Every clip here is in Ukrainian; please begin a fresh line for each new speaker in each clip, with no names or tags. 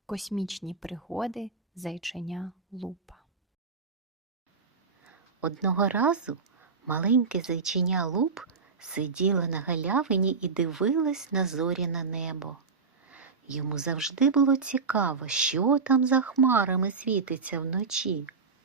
Космічні пригоди зайченя Лупа.
Одного разу маленьке зайченя Луп сиділа на галявині і дивилась на зоряне небо. Йому завжди було цікаво, що там за хмарами світиться вночі.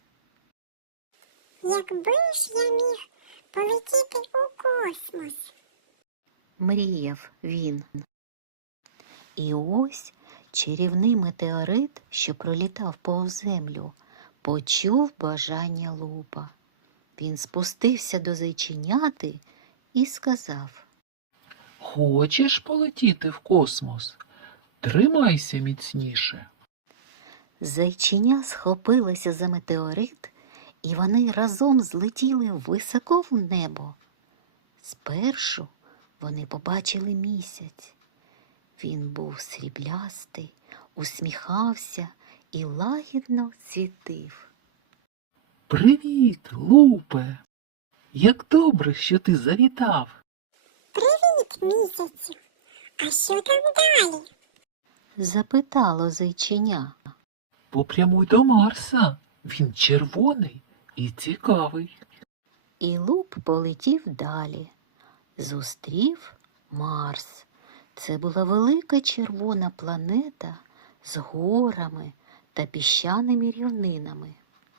Якби ж я міг полетіти у космос.
Мріяв він. І ось чарівний метеорит, що пролітав повз землю, почув бажання Лупа. Він спустився до зайченяти і сказав:
«Хочеш полетіти в космос? Тримайся міцніше».
Зайченя схопилося за метеорит, і вони разом злетіли високо в небо. Спершу вони побачили місяць. Він був сріблястий, усміхався і лагідно світив.
«Привіт, Лупе! Як добре, що ти завітав!»
Привіт, місяцю. А що там далі?
Запитало зайченя.
«Попрямуй до Марса. Він червоний і цікавий».
І Луп полетів далі. Зустрів Марс. Це була велика червона планета з горами та піщаними рівнинами.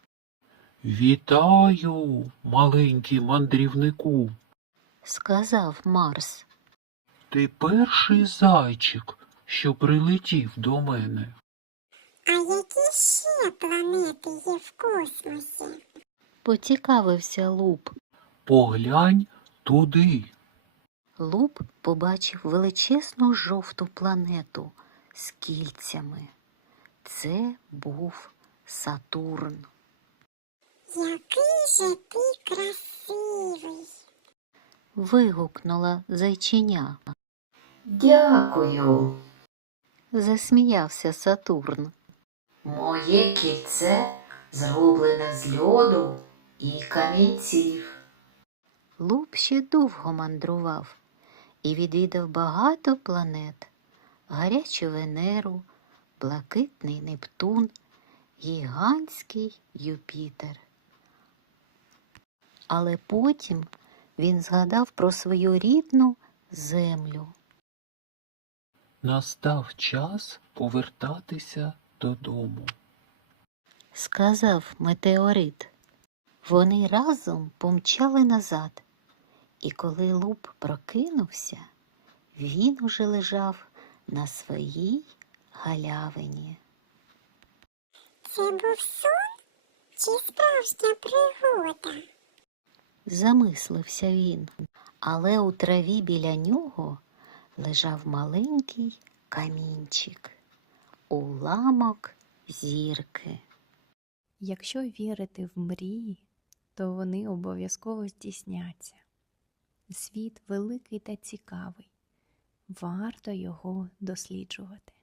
«Вітаю, маленький мандрівнику!
Сказав Марс.
Ти перший зайчик, що прилетів до мене».
А які ще планети є в космосі?
Поцікавився Луп.
«Поглянь туди».
Луп побачив величезну жовту планету з кільцями. Це був Сатурн.
Який же ти красивий.
Вигукнула зайченя.
Дякую.
Засміявся Сатурн.
Моє кільце зроблене з льоду і камінців.
Луп ще довго мандрував і відвідав багато планет: гарячу Венеру, блакитний Нептун, гігантський Юпітер. Але потім він згадав про свою рідну Землю.
Настав час повертатися додому.
Сказав метеорит. Вони разом помчали назад. І коли Луп прокинувся, він уже лежав на своїй галявині.
Це був сон чи справжня пригода?
Замислився він, але у траві біля нього лежав маленький камінчик, уламок зірки.
Якщо вірити в мрії, то вони обов'язково здійсняться. Світ великий та цікавий. Варто його досліджувати.